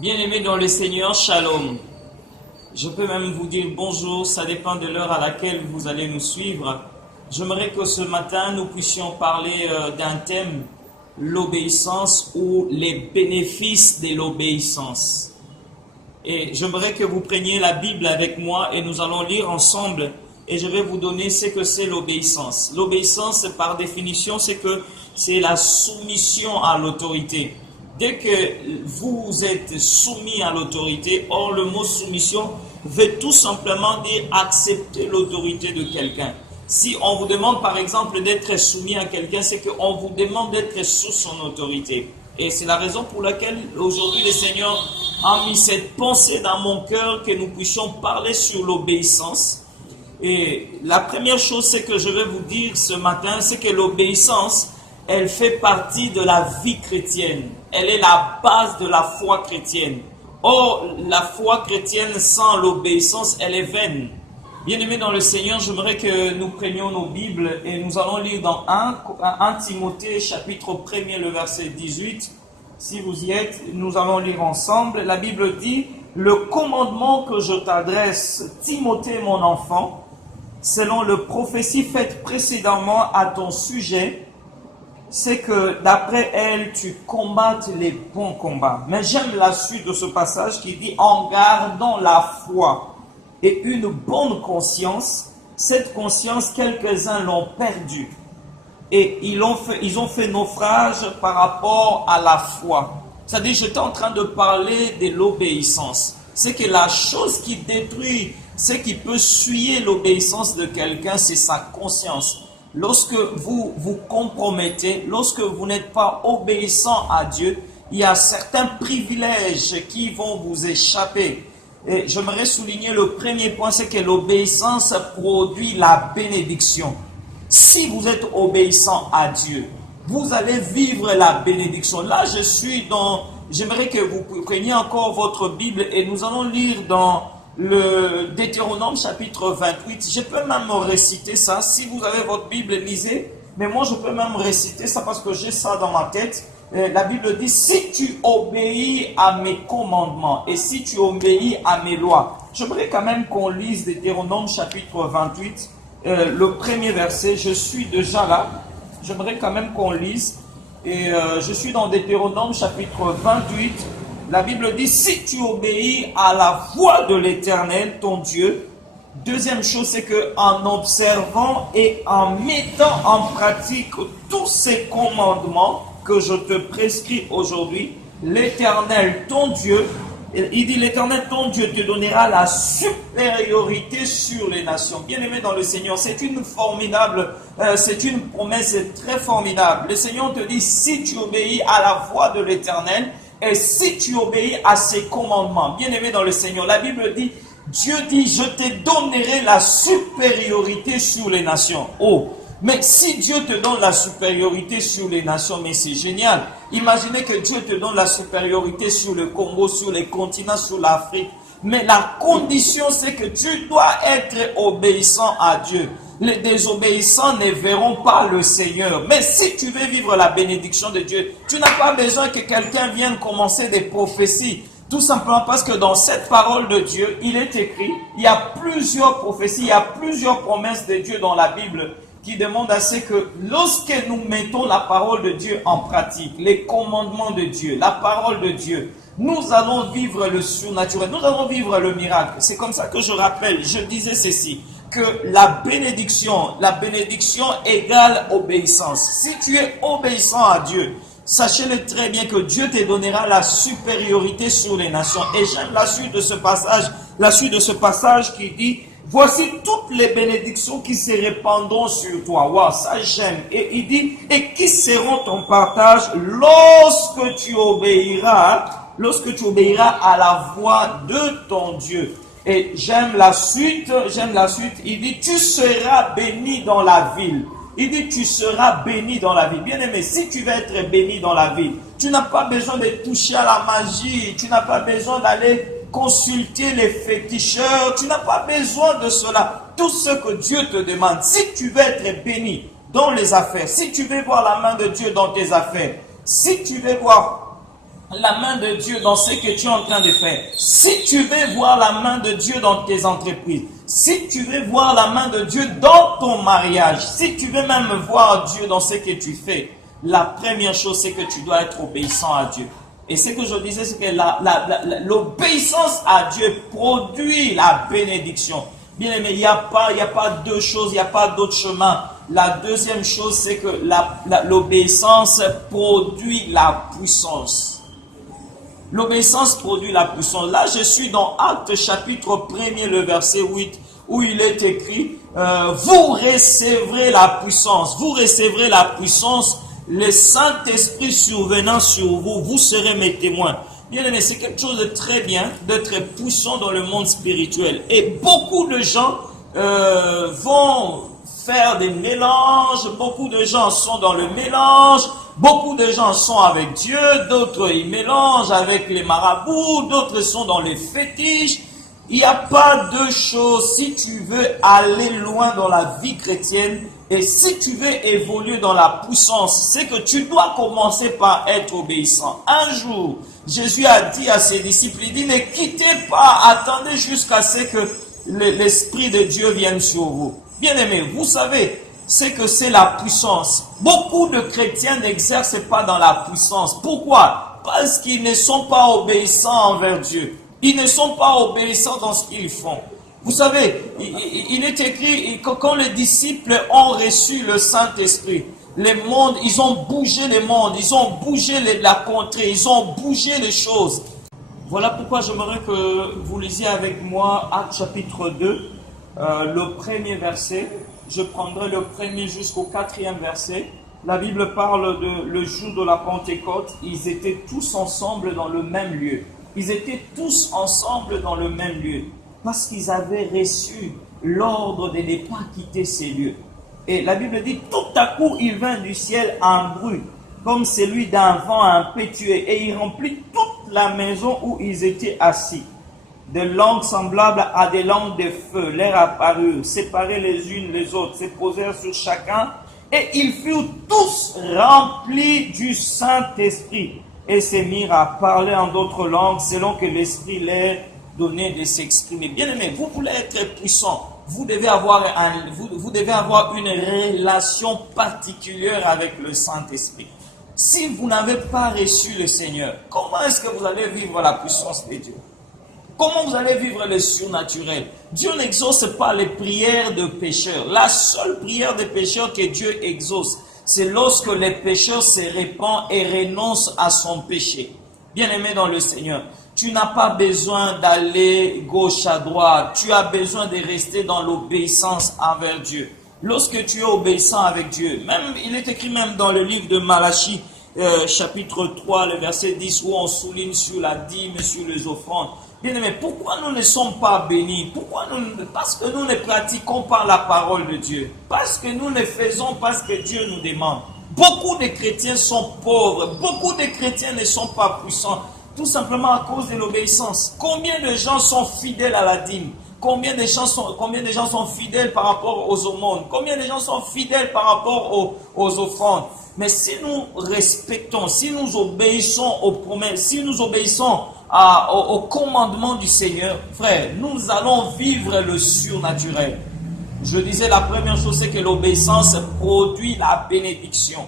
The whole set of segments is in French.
Bien-aimés dans le Seigneur, shalom. Je peux même vous dire bonjour, ça dépend de l'heure à laquelle vous allez nous suivre. J'aimerais que ce matin, nous puissions parler d'un thème, l'obéissance ou les bénéfices de l'obéissance. Et j'aimerais que vous preniez la Bible avec moi et nous allons lire ensemble et je vais vous donner ce que c'est l'obéissance. L'obéissance, par définition, c'est la soumission à l'autorité. Dès que vous êtes soumis à l'autorité, or le mot soumission veut tout simplement dire accepter l'autorité de quelqu'un. Si on vous demande par exemple d'être soumis à quelqu'un, c'est qu'on vous demande d'être sous son autorité. Et c'est la raison pour laquelle aujourd'hui le Seigneur a mis cette pensée dans mon cœur que nous puissions parler sur l'obéissance. Et la première chose c'est que je vais vous dire ce matin, c'est que l'obéissance, elle fait partie de la vie chrétienne. Elle est la base de la foi chrétienne. Or, la foi chrétienne sans l'obéissance, elle est vaine. Bien-aimés dans le Seigneur, j'aimerais que nous prenions nos Bibles et nous allons lire dans 1 Timothée, chapitre 1er, le verset 18. Si vous y êtes, nous allons lire ensemble. La Bible dit, « Le commandement que je t'adresse, Timothée mon enfant, selon le prophétie faite précédemment à ton sujet, c'est que d'après elle, tu combattes les bons combats. » Mais j'aime la suite de ce passage qui dit « En gardant la foi et une bonne conscience, cette conscience, quelques-uns l'ont perdue. Et ils ont fait naufrage par rapport à la foi. » C'est-à-dire, j'étais en train de parler de l'obéissance. C'est que la chose qui détruit, ce qui peut suyer l'obéissance de quelqu'un, c'est sa conscience. Lorsque vous vous compromettez, lorsque vous n'êtes pas obéissant à Dieu, il y a certains privilèges qui vont vous échapper. Et j'aimerais souligner le premier point, c'est que l'obéissance produit la bénédiction. Si vous êtes obéissant à Dieu, vous allez vivre la bénédiction. Là, j'aimerais que vous preniez encore votre Bible et nous allons lire dans le Deutéronome chapitre 28, je peux même réciter ça. Si vous avez votre Bible, lisez. Mais moi, je peux même réciter ça parce que j'ai ça dans ma tête. La Bible dit, si tu obéis à mes commandements et si tu obéis à mes lois. J'aimerais quand même qu'on lise Deutéronome chapitre 28, le premier verset. Je suis déjà là. J'aimerais quand même qu'on lise. Et je suis dans Deutéronome chapitre 28. La Bible dit, si tu obéis à la voix de l'Éternel, ton Dieu, deuxième chose, c'est qu'en observant et en mettant en pratique tous ces commandements que je te prescris aujourd'hui, l'Éternel, ton Dieu, il dit, l'Éternel, ton Dieu te donnera la supériorité sur les nations. Bien-aimé dans le Seigneur, c'est une promesse très formidable. Le Seigneur te dit, si tu obéis à la voix de l'Éternel, et si tu obéis à ses commandements, bien-aimé dans le Seigneur, la Bible dit, Dieu dit, je te donnerai la supériorité sur les nations. Oh, mais si Dieu te donne la supériorité sur les nations, mais c'est génial. Imaginez que Dieu te donne la supériorité sur le Congo, sur les continents, sur l'Afrique. Mais la condition, c'est que tu dois être obéissant à Dieu. Les désobéissants ne verront pas le Seigneur. Mais si tu veux vivre la bénédiction de Dieu, tu n'as pas besoin que quelqu'un vienne commencer des prophéties. Tout simplement parce que dans cette parole de Dieu, il est écrit, il y a plusieurs prophéties, il y a plusieurs promesses de Dieu dans la Bible qui demandent à ce que lorsque nous mettons la parole de Dieu en pratique, les commandements de Dieu, la parole de Dieu, nous allons vivre le surnaturel, nous allons vivre le miracle. C'est comme ça que je rappelle, je disais ceci, que la bénédiction égale obéissance. Si tu es obéissant à Dieu, sachez-le très bien que Dieu te donnera la supériorité sur les nations. Et j'aime la suite de ce passage qui dit, voici toutes les bénédictions qui se répandront sur toi. Wow, ça j'aime. Et il dit, et qui seront ton partage lorsque tu obéiras à la voix de ton Dieu. Et j'aime la suite, il dit, tu seras béni dans la ville. Il dit, tu seras béni dans la ville. Bien aimé, si tu veux être béni dans la ville, tu n'as pas besoin de toucher à la magie, tu n'as pas besoin d'aller consulter les féticheurs, tu n'as pas besoin de cela. Tout ce que Dieu te demande, si tu veux être béni dans les affaires, si tu veux voir la main de Dieu dans tes affaires, si tu veux voir la main de Dieu dans ce que tu es en train de faire, si tu veux voir la main de Dieu dans tes entreprises, si tu veux voir la main de Dieu dans ton mariage, si tu veux même voir Dieu dans ce que tu fais, la première chose, c'est que tu dois être obéissant à Dieu. Et ce que je disais, c'est que l'obéissance à Dieu produit la bénédiction. Bien aimé, il n'y a pas deux choses, il n'y a pas d'autre chemin. La deuxième chose, c'est que l'obéissance produit la puissance. L'obéissance produit la puissance. Là, je suis dans Actes chapitre 1er, le verset 8, où il est écrit, vous recevrez la puissance, vous recevrez la puissance, le Saint-Esprit survenant sur vous, vous serez mes témoins. Bien aimé, c'est quelque chose de très bien, de très puissant dans le monde spirituel. Et beaucoup de gens vont faire des mélanges, beaucoup de gens sont dans le mélange, beaucoup de gens sont avec Dieu, d'autres ils mélangent avec les marabouts, d'autres sont dans les fétiches. Il n'y a pas deux choses. Si tu veux aller loin dans la vie chrétienne et si tu veux évoluer dans la puissance, c'est que tu dois commencer par être obéissant. Un jour, Jésus a dit à ses disciples, il dit, ne quittez pas, attendez jusqu'à ce que l'Esprit de Dieu vienne sur vous. Bien aimé, vous savez, c'est que c'est la puissance. Beaucoup de chrétiens n'exercent pas dans la puissance. Pourquoi? Parce qu'ils ne sont pas obéissants envers Dieu. Ils ne sont pas obéissants dans ce qu'ils font. Vous savez, il est écrit que quand les disciples ont reçu le Saint-Esprit, les mondes, ils ont bougé les mondes, ils ont bougé la contrée, ils ont bougé les choses. Voilà pourquoi j'aimerais que vous lisiez avec moi Actes chapitre 2, le premier verset. Je prendrai le premier jusqu'au 4e verset. La Bible parle de le jour de la Pentecôte. Ils étaient tous ensemble dans le même lieu. Ils étaient tous ensemble dans le même lieu. Parce qu'ils avaient reçu l'ordre de ne pas quitter ces lieux. Et la Bible dit, tout à coup, il vint du ciel un bruit, comme celui d'un vent impétueux, et il remplit toute la maison où ils étaient assis. Des langues semblables à des langues de feu leur apparurent, séparées les unes les autres, se posèrent sur chacun, et ils furent tous remplis du Saint-Esprit, et se mirent à parler en d'autres langues, selon que l'Esprit leur donnait de s'exprimer. Bien aimé, vous voulez être puissant, vous devez avoir une relation particulière avec le Saint-Esprit. Si vous n'avez pas reçu le Seigneur, comment est-ce que vous allez vivre la puissance de Dieu? Comment vous allez vivre le surnaturel? Dieu n'exauce pas les prières de pécheurs. La seule prière des pécheurs que Dieu exauce, c'est lorsque le pécheur se répand et renonce à son péché. Bien-aimé dans le Seigneur, tu n'as pas besoin d'aller gauche à droite. Tu as besoin de rester dans l'obéissance envers Dieu. Lorsque tu es obéissant avec Dieu, même il est écrit même dans le livre de Malachie, chapitre 3, le verset 10, où on souligne sur la dîme, sur les offrandes. Bien aimé, pourquoi nous ne sommes pas bénis? Parce que nous ne pratiquons pas la parole de Dieu. Parce que nous ne faisons pas ce que Dieu nous demande. Beaucoup de chrétiens sont pauvres. Beaucoup de chrétiens ne sont pas puissants. Tout simplement à cause de l'obéissance. Combien de gens sont fidèles à la dîme? Combien de gens sont fidèles par rapport aux aumônes? Combien de gens sont fidèles par rapport aux offrandes? Mais si nous respectons, si nous obéissons aux promesses, si nous obéissons au commandement du Seigneur, frère, nous allons vivre le surnaturel. Je disais, la première chose, c'est que l'obéissance produit la bénédiction.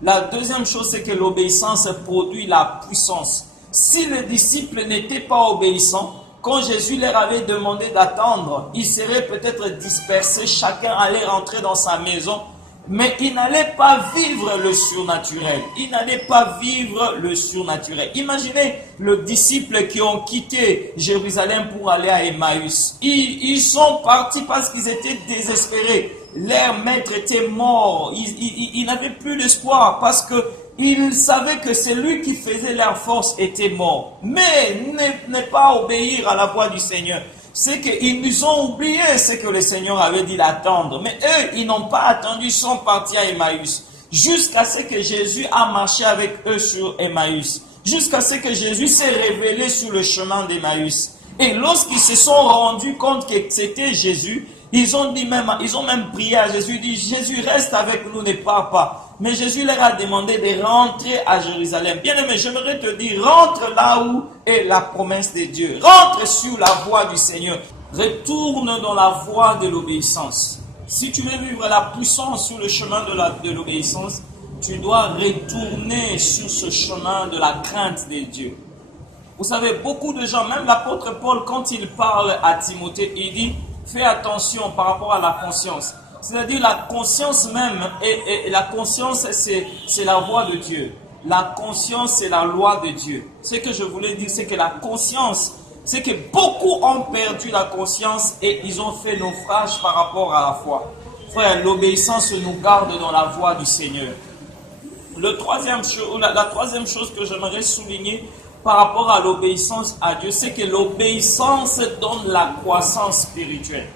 La deuxième chose, c'est que l'obéissance produit la puissance. Si les disciples n'étaient pas obéissants, quand Jésus leur avait demandé d'attendre, ils seraient peut-être dispersés, chacun allait rentrer dans sa maison, mais ils n'allaient pas vivre le surnaturel. Ils n'allaient pas vivre le surnaturel. Imaginez les disciples qui ont quitté Jérusalem pour aller à Emmaüs. Ils sont partis parce qu'ils étaient désespérés. Leur maître était mort. Ils n'avaient plus d'espoir parce que ils savaient que celui qui faisait leur force était mort. Mais ne pas obéir à la voix du Seigneur. c'est qu'ils nous ont oublié ce que le Seigneur avait dit d'attendre. Mais eux, ils n'ont pas attendu, ils sont partis à Emmaüs. Jusqu'à ce que Jésus a marché avec eux sur Emmaüs. Jusqu'à ce que Jésus s'est révélé sur le chemin d'Emmaüs. Et lorsqu'ils se sont rendus compte que c'était Jésus, ils ont même prié à Jésus, dit Jésus reste avec nous, ne pars pas. Mais Jésus leur a demandé de rentrer à Jérusalem. Bien aimé, j'aimerais te dire, rentre là où est la promesse de Dieu. Rentre sur la voie du Seigneur. Retourne dans la voie de l'obéissance. Si tu veux vivre la puissance sur le chemin de l'obéissance, tu dois retourner sur ce chemin de la crainte de Dieu. Vous savez, beaucoup de gens, même l'apôtre Paul, quand il parle à Timothée, il dit, fais attention par rapport à la conscience. C'est-à-dire la conscience même, et la conscience, c'est la voie de Dieu. La conscience, c'est la loi de Dieu. Ce que je voulais dire, c'est que la conscience, c'est que beaucoup ont perdu la conscience et ils ont fait naufrage par rapport à la foi. Frère, l'obéissance nous garde dans la voie du Seigneur. La troisième chose que j'aimerais souligner par rapport à l'obéissance à Dieu, c'est que l'obéissance donne la croissance spirituelle.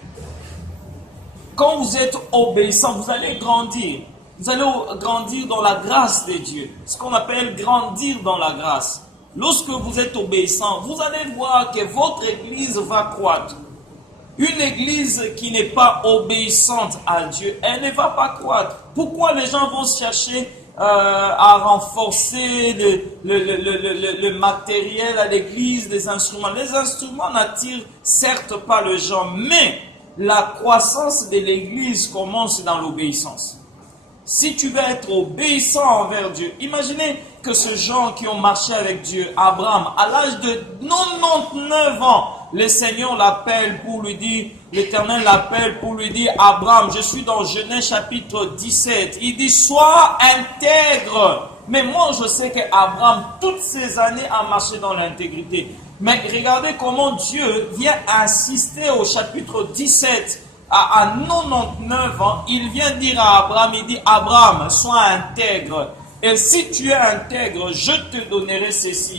Quand vous êtes obéissant, vous allez grandir. Vous allez grandir dans la grâce de Dieu. Ce qu'on appelle grandir dans la grâce. Lorsque vous êtes obéissant, vous allez voir que votre église va croître. Une église qui n'est pas obéissante à Dieu, elle ne va pas croître. Pourquoi les gens vont chercher à renforcer le matériel à l'église, les instruments? Les instruments n'attirent certes pas les gens, mais la croissance de l'église commence dans l'obéissance. Si tu veux être obéissant envers Dieu, imaginez que ces gens qui ont marché avec Dieu, Abraham, à l'âge de 99 ans, le Seigneur l'appelle pour lui dire, l'Éternel l'appelle pour lui dire, Abraham, je suis dans Genèse chapitre 17, il dit, sois intègre. Mais moi, je sais qu'Abraham, toutes ces années, a marché dans l'intégrité. Mais regardez comment Dieu vient insister au chapitre 17, à 99 ans, il vient dire à Abraham, il dit, Abraham, sois intègre. Et si tu es intègre, je te donnerai ceci.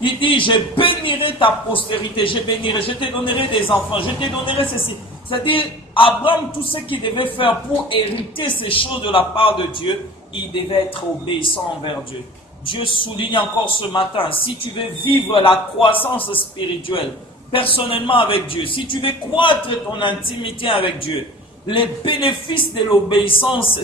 Il dit, je bénirai ta postérité, je te donnerai des enfants, je te donnerai ceci. C'est-à-dire, Abraham, tout ce qu'il devait faire pour hériter ces choses de la part de Dieu, il devait être obéissant envers Dieu. Dieu souligne encore ce matin, si tu veux vivre la croissance spirituelle, personnellement avec Dieu, si tu veux croître ton intimité avec Dieu, les bénéfices de l'obéissance,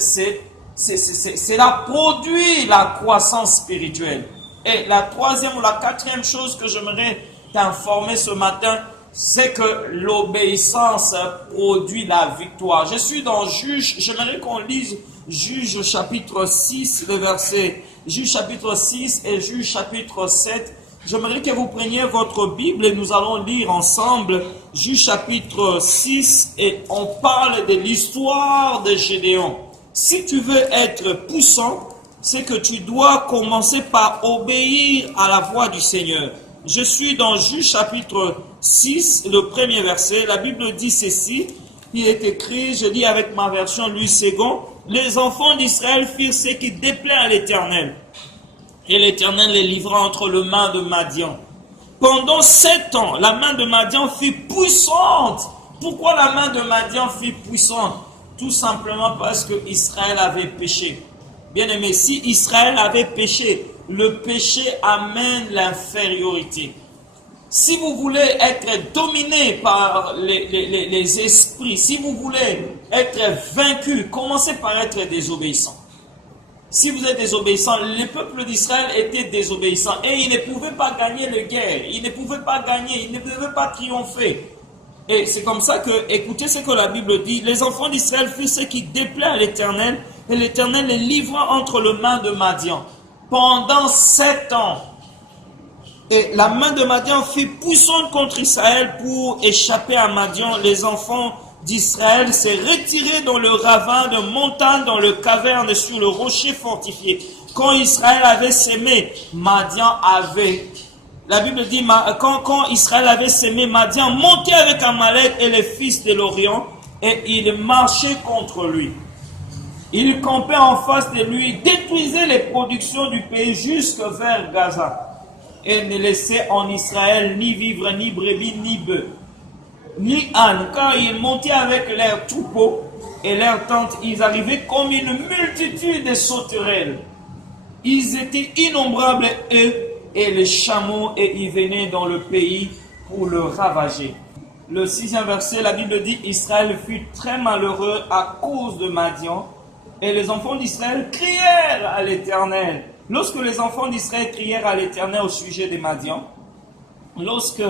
cela produit la croissance spirituelle. Et la troisième ou la quatrième chose que j'aimerais t'informer ce matin, c'est que l'obéissance produit la victoire. Je suis dans Juge, j'aimerais qu'on lise Juge chapitre 6, le verset, Juge chapitre 6 et Juge chapitre 7. J'aimerais que vous preniez votre Bible et nous allons lire ensemble Juge chapitre 6 et on parle de l'histoire de Gédéon. Si tu veux être puissant, c'est que tu dois commencer par obéir à la voix du Seigneur. Je suis dans Juge chapitre 6, le premier verset. La Bible dit ceci, il est écrit, je lis avec ma version Louis II, les enfants d'Israël firent ce qui déplaît à l'Éternel. Et l'Éternel les livra entre les mains de Madian. Pendant 7 ans, la main de Madian fut puissante. Pourquoi la main de Madian fut puissante? Tout simplement parce que Israël avait péché. Bien aimé, si Israël avait péché, le péché amène l'infériorité. Si vous voulez être dominé par les esprits, si vous voulez être vaincu, commencez par être désobéissant. Si vous êtes désobéissant, le peuple d'Israël était désobéissant et il ne pouvait pas gagner les guerres, il ne pouvait pas gagner, il ne pouvait pas triompher. Et c'est comme ça que, écoutez ce que la Bible dit, les enfants d'Israël firent ce qui déplaît à l'Éternel et l'Éternel les livra entre les mains de Madian. Pendant 7 ans, et la main de Madian fut puissante contre Israël pour échapper à Madian. Les enfants d'Israël s'est retiré dans le ravin de montagne, dans le caverne, sur le rocher fortifié. Quand Israël avait sémé, Madian avait... La Bible dit, quand Israël avait sémé, Madian montait avec Amalek et les fils de l'Orient, et il marchait contre lui. Il campait en face de lui, détruisait les productions du pays jusque vers Gaza, et ne laissait en Israël ni vivre, ni brebis, ni bœufs. ni âne, car ils montaient avec leurs troupeaux et leurs tentes. Ils arrivaient comme une multitude de sauterelles. Ils étaient innombrables, eux et les chameaux, et ils venaient dans le pays pour le ravager. Le 6e verset, la Bible dit, Israël fut très malheureux à cause de Madian, et les enfants d'Israël crièrent à l'Éternel. Lorsque les enfants d'Israël crièrent à l'Éternel au sujet des Madian, lorsque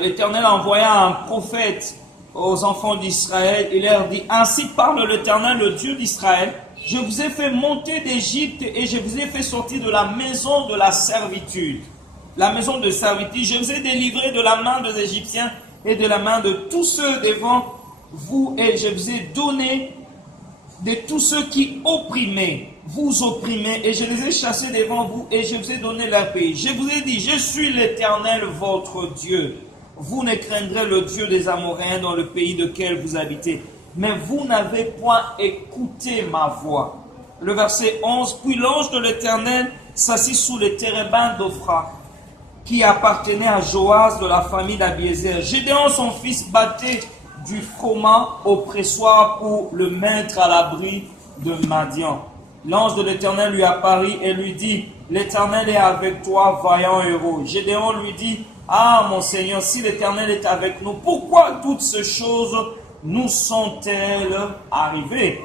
l'Éternel envoya un prophète aux enfants d'Israël, il leur dit, ainsi parle l'Éternel, le Dieu d'Israël, je vous ai fait monter d'Égypte et je vous ai fait sortir de la maison de la servitude. La maison de servitude, je vous ai délivré de la main des Égyptiens et de la main de tous ceux devant vous, et je vous ai donné de tous ceux qui vous opprimez, et je les ai chassés devant vous, et je vous ai donné leur pays. Je vous ai dit, je suis l'Éternel votre Dieu. Vous ne craindrez le Dieu des Amoréens dans le pays lequel vous habitez. Mais vous n'avez point écouté ma voix. Le verset 11, puis l'ange de l'Éternel s'assit sous les térébinths d'Ophra, qui appartenait à Joas de la famille d'Abiézer. Gédéon, son fils, battait du froment au pressoir pour le mettre à l'abri de Madian. L'ange de l'Éternel lui apparut et lui dit, l'Éternel est avec toi, vaillant héros. Gédéon lui dit, ah mon Seigneur, si l'Éternel est avec nous, pourquoi toutes ces choses nous sont-elles arrivées?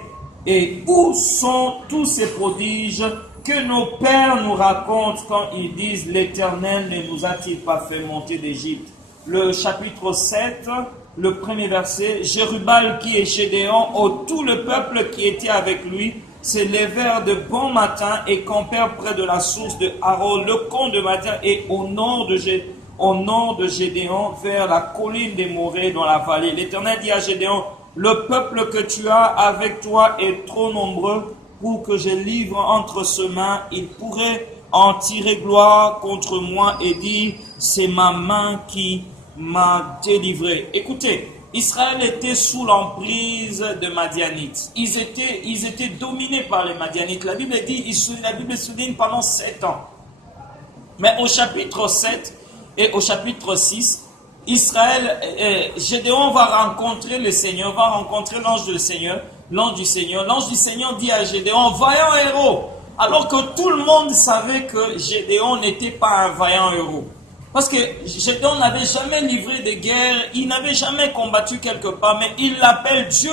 Et où sont tous ces prodiges que nos pères nous racontent quand ils disent, l'Éternel ne nous a-t-il pas fait monter d'Égypte? Le chapitre 7, le premier verset, Jérubal qui est Gédéon, tout le peuple qui était avec lui, se levèrent de bon matin et campèrent près de la source de Haron, le camp de Madian, et au nord de Gédéon, vers la colline des Morées dans la vallée. L'Éternel dit à Gédéon, le peuple que tu as avec toi est trop nombreux pour que je livre entre ses mains. Il pourrait en tirer gloire contre moi et dire, c'est ma main qui m'a délivré. Écoutez, Israël était sous l'emprise de Madianites. Ils étaient dominés par les Madianites. La Bible souligne pendant 7 ans. Mais au chapitre 7 et au chapitre 6, Gédéon va rencontrer le Seigneur, va rencontrer l'ange du Seigneur. L'ange du Seigneur dit à Gédéon, vaillant héros. Alors que tout le monde savait que Gédéon n'était pas un vaillant héros. Parce que Gédéon n'avait jamais livré de guerre, il n'avait jamais combattu quelque part, mais Dieu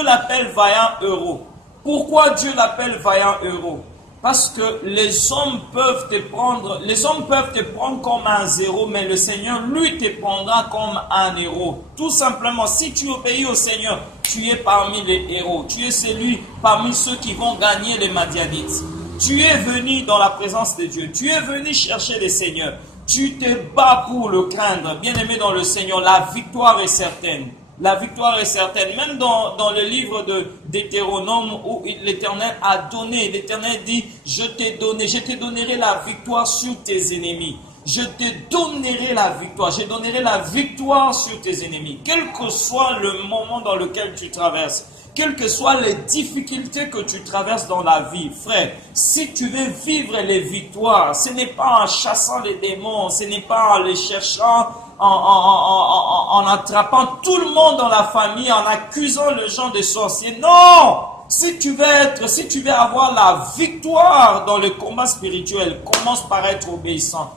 l'appelle vaillant héros. Pourquoi Dieu l'appelle vaillant héros? Parce que les hommes peuvent te prendre comme un zéro, mais le Seigneur, lui, te prendra comme un héros. Tout simplement, si tu obéis au Seigneur, tu es parmi les héros. Tu es celui parmi ceux qui vont gagner les Madianites. Tu es venu dans la présence de Dieu. Tu es venu chercher le Seigneur. Tu te bats pour le craindre. Bien-aimé dans le Seigneur, la victoire est certaine. La victoire est certaine. Même dans le livre d'Hétéronome où l'Éternel a donné, l'Éternel dit, je te donnerai la victoire sur tes ennemis. Je te donnerai la victoire. Je donnerai la victoire sur tes ennemis. Quel que soit le moment dans lequel tu traverses, quelles que soient les difficultés que tu traverses dans la vie, frère, si tu veux vivre les victoires, ce n'est pas en chassant les démons, ce n'est pas en les cherchant, en attrapant tout le monde dans la famille, en accusant les gens de sorciers. Non! Si tu veux avoir la victoire dans le combat spirituel, commence par être obéissant.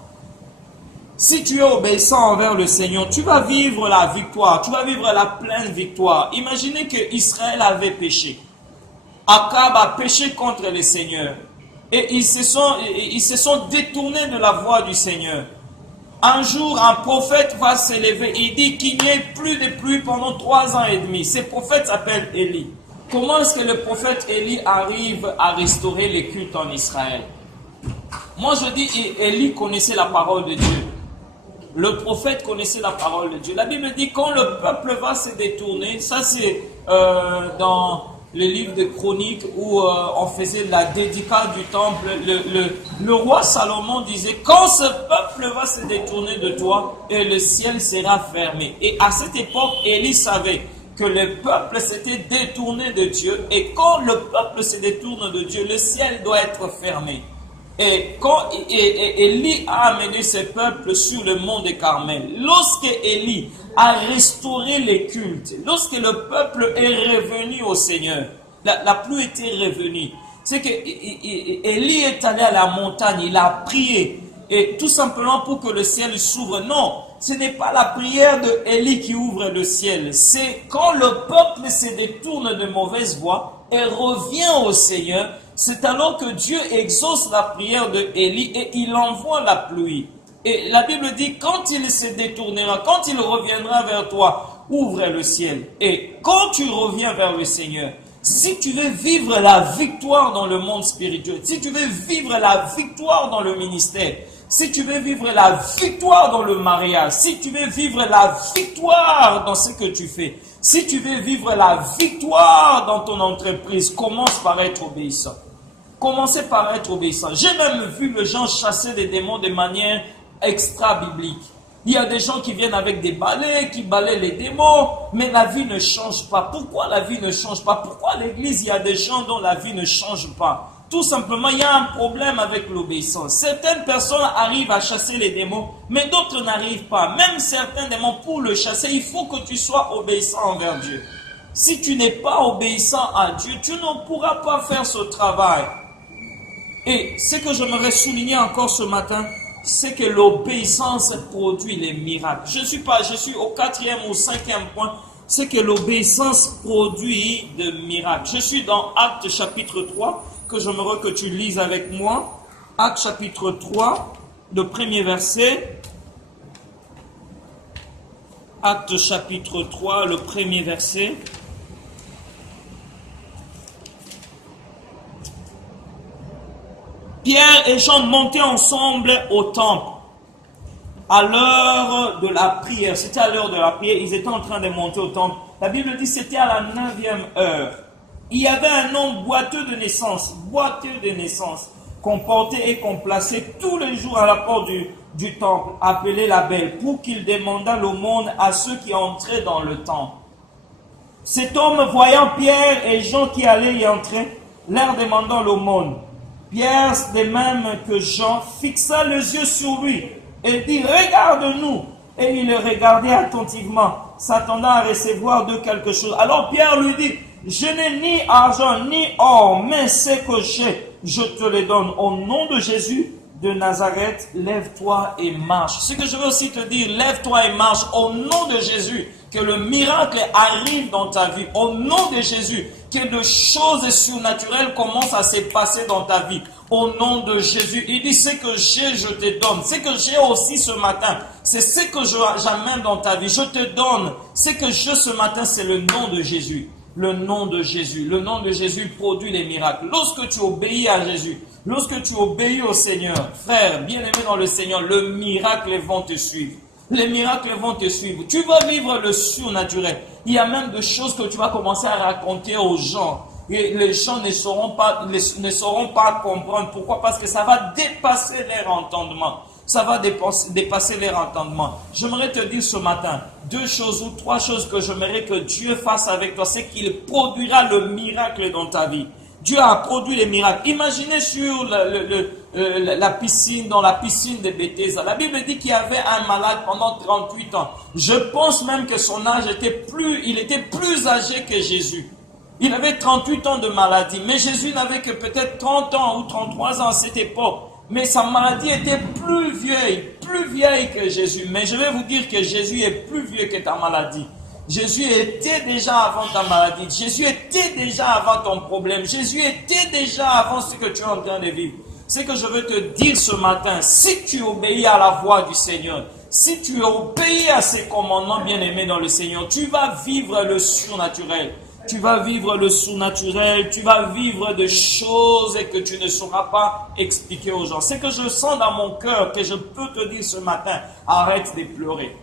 Si tu es obéissant envers le Seigneur, tu vas vivre la victoire, tu vas vivre la pleine victoire. Imaginez que Israël avait péché. Akab a péché contre le Seigneur. Et ils se sont détournés de la voie du Seigneur. Un jour, un prophète va se lever. Il dit qu'il n'y ait plus de pluie pendant 3 ans et demi. Ce prophète s'appelle Élie. Comment est-ce que le prophète Élie arrive à restaurer les cultes en Israël? Moi je dis, Élie connaissait la parole de Dieu. Le prophète connaissait la parole de Dieu. La Bible dit quand le peuple va se détourner, ça c'est dans le livre de Chroniques où on faisait la dédicace du temple. Le roi Salomon disait quand ce peuple va se détourner de toi, et le ciel sera fermé. Et à cette époque, Élie savait que le peuple s'était détourné de Dieu, et quand le peuple se détourne de Dieu, le ciel doit être fermé. Et quand Élie a amené ses peuples sur le mont de Carmel, lorsque Élie a restauré les cultes, lorsque le peuple est revenu au Seigneur, la pluie était revenue. C'est que Élie est allé à la montagne, il a prié, et tout simplement pour que le ciel s'ouvre. Non, ce n'est pas la prière de Élie qui ouvre le ciel, c'est quand le peuple se détourne de mauvaise voie et revient au Seigneur. C'est alors que Dieu exauce la prière de Élie et il envoie la pluie. Et la Bible dit, quand il se détournera, quand il reviendra vers toi, ouvre le ciel. Et quand tu reviens vers le Seigneur, si tu veux vivre la victoire dans le monde spirituel, si tu veux vivre la victoire dans le ministère, si tu veux vivre la victoire dans le mariage, si tu veux vivre la victoire dans ce que tu fais, si tu veux vivre la victoire dans ton entreprise, commence par être obéissant. Commencez par être obéissant. J'ai même vu les gens chasser des démons de manière extra-biblique. Il y a des gens qui viennent avec des balais, qui balaient les démons, mais la vie ne change pas. Pourquoi la vie ne change pas? Pourquoi à l'église, il y a des gens dont la vie ne change pas? Tout simplement, il y a un problème avec l'obéissance. Certaines personnes arrivent à chasser les démons, mais d'autres n'arrivent pas. Même certains démons, pour le chasser, il faut que tu sois obéissant envers Dieu. Si tu n'es pas obéissant à Dieu, tu ne pourras pas faire ce travail. Et ce que j'aimerais souligner encore ce matin, c'est que l'obéissance produit les miracles. Je suis au 4e ou 5e point, c'est que l'obéissance produit des miracles. Je suis dans Actes chapitre 3, que j'aimerais que tu lises avec moi. Actes chapitre 3, le premier verset. Actes chapitre 3, le premier verset. Pierre et Jean montaient ensemble au temple à l'heure de la prière. C'était à l'heure de la prière, ils étaient en train de monter au temple. La Bible dit que c'était à la 9e heure. Il y avait un homme boiteux de naissance, qu'on portait et qu'on plaçait tous les jours à la porte du temple, appelé la Belle, pour qu'il demandât l'aumône à ceux qui entraient dans le temple. Cet homme, voyant Pierre et Jean qui allaient y entrer, leur demandant l'aumône. Pierre, de même que Jean, fixa les yeux sur lui et dit, regarde-nous. Et il le regardait attentivement, s'attendant à recevoir de quelque chose. Alors Pierre lui dit, je n'ai ni argent ni or, mais ce que j'ai, je te le donne. Au nom de Jésus de Nazareth, lève-toi et marche. Ce que je veux aussi te dire, lève-toi et marche au nom de Jésus. Que le miracle arrive dans ta vie. Au nom de Jésus, que de choses surnaturelles commencent à se passer dans ta vie. Au nom de Jésus, il dit, ce que j'ai, je te donne. Ce que j'ai aussi ce matin, c'est ce que j'amène dans ta vie. Je te donne. Ce que j'ai ce matin, c'est le nom de Jésus. Le nom de Jésus. Le nom de Jésus produit les miracles. Lorsque tu obéis à Jésus, lorsque tu obéis au Seigneur, frère, bien-aimé dans le Seigneur, le miracle vont te suivre. Les miracles vont te suivre. Tu vas vivre le surnaturel. Il y a même des choses que tu vas commencer à raconter aux gens. Et les gens ne sauront pas comprendre. Pourquoi? Parce que ça va dépasser leur entendement. Ça va dépasser leur entendement. J'aimerais te dire ce matin 2 choses ou 3 choses que j'aimerais que Dieu fasse avec toi. C'est qu'il produira le miracle dans ta vie. Dieu a produit les miracles. Imaginez sur la piscine, dans la piscine de Bethesda. La Bible dit qu'il y avait un malade pendant 38 ans. Je pense même que son âge était plus âgé que Jésus. Il avait 38 ans de maladie, mais Jésus n'avait que peut-être 30 ans ou 33 ans à cette époque. Mais sa maladie était plus vieille que Jésus. Mais je vais vous dire que Jésus est plus vieux que ta maladie. Jésus était déjà avant ta maladie. Jésus était déjà avant ton problème. Jésus était déjà avant ce que tu es en train de vivre. Ce que je veux te dire ce matin, si tu obéis à la voix du Seigneur, si tu obéis à ses commandements bien-aimés dans le Seigneur, tu vas vivre le surnaturel. Tu vas vivre le surnaturel, tu vas vivre des choses que tu ne sauras pas expliquer aux gens. Ce que je sens dans mon cœur, que je peux te dire ce matin, arrête de pleurer.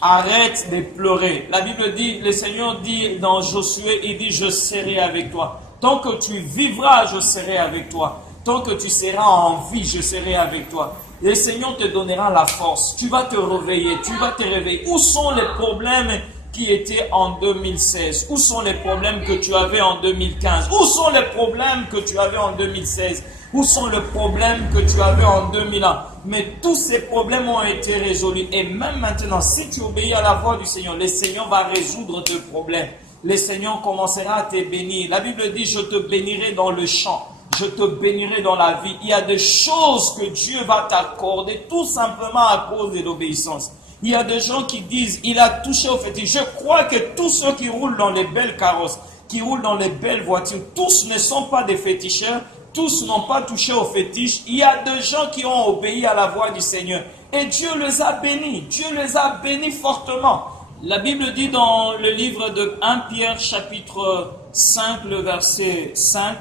Arrête de pleurer. La Bible dit, le Seigneur dit dans Josué, il dit, je serai avec toi. Tant que tu vivras, je serai avec toi. Tant que tu seras en vie, je serai avec toi. Le Seigneur te donnera la force. Tu vas te réveiller, tu vas te réveiller. Où sont les problèmes qui étaient en 2016? Où sont les problèmes que tu avais en 2015? Où sont les problèmes que tu avais en 2016? Où sont les problèmes que tu avais en 2000 ans? Mais tous ces problèmes ont été résolus. Et même maintenant, si tu obéis à la voix du Seigneur, le Seigneur va résoudre tes problèmes. Le Seigneur commencera à te bénir. La Bible dit, je te bénirai dans le champ. Je te bénirai dans la vie. Il y a des choses que Dieu va t'accorder tout simplement à cause de l'obéissance. Il y a des gens qui disent, il a touché au fétiche. Je crois que tous ceux qui roulent dans les belles carrosses, qui roulent dans les belles voitures, tous ne sont pas des féticheurs, tous n'ont pas touché au fétiche. Il y a des gens qui ont obéi à la voix du Seigneur. Et Dieu les a bénis. Dieu les a bénis fortement. La Bible dit dans le livre de 1 Pierre chapitre 5, le verset 5,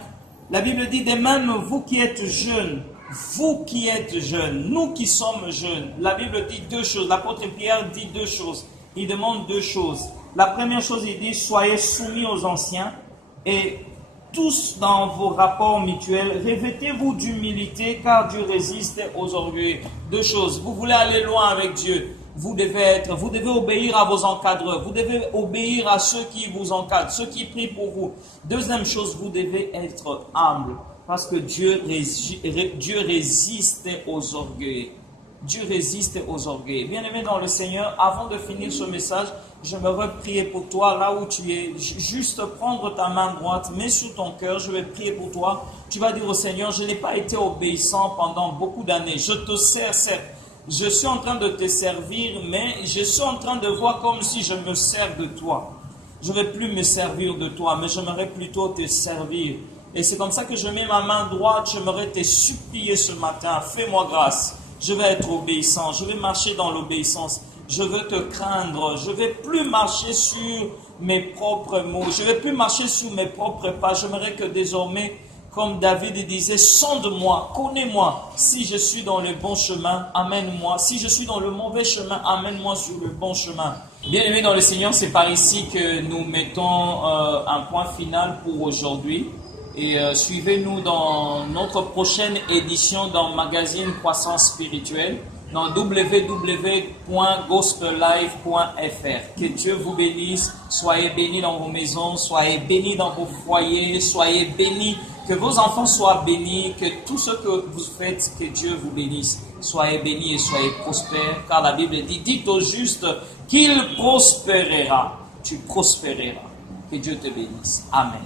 la Bible dit de même vous qui êtes jeunes, nous qui sommes jeunes, la Bible dit deux choses, l'apôtre Pierre dit deux choses, il demande deux choses. La première chose, il dit soyez soumis aux anciens et tous dans vos rapports mutuels, revêtez-vous d'humilité car Dieu résiste aux orgueilleux. Deux choses, vous voulez aller loin avec Dieu, vous devez obéir à vos encadreurs, vous devez obéir à ceux qui vous encadrent, ceux qui prient pour vous. Deuxième chose, vous devez être humble parce que Dieu résiste aux orgueils. Dieu résiste aux orgueils. Bien-aimé dans le Seigneur, avant de finir ce message, j'aimerais prier pour toi là où tu es. Juste prendre ta main droite, mets sur ton cœur, je vais prier pour toi. Tu vas dire au Seigneur, je n'ai pas été obéissant pendant beaucoup d'années. Je te sers, certes. Je suis en train de te servir, mais je suis en train de voir comme si je me sers de toi. Je ne vais plus me servir de toi, mais j'aimerais plutôt te servir. Et c'est comme ça que je mets ma main droite, j'aimerais te supplier ce matin, fais-moi grâce. Je vais être obéissant, je vais marcher dans l'obéissance. Je veux te craindre, je ne vais plus marcher sur mes propres mots, je ne vais plus marcher sur mes propres pas. J'aimerais que désormais, comme David disait, sonde-moi, connais-moi. Si je suis dans le bon chemin, amène-moi. Si je suis dans le mauvais chemin, amène-moi sur le bon chemin. Bien-aimés dans le Seigneur, c'est par ici que nous mettons un point final pour aujourd'hui. Et suivez-nous dans notre prochaine édition dans le magazine Croissance Spirituelle, dans www.gospellife.fr. Que Dieu vous bénisse. Soyez bénis dans vos maisons, soyez bénis dans vos foyers, soyez bénis. Que vos enfants soient bénis, que tout ce que vous faites, que Dieu vous bénisse. Soyez bénis et soyez prospères, car la Bible dit, dites au juste qu'il prospérera. Tu prospéreras. Que Dieu te bénisse. Amen.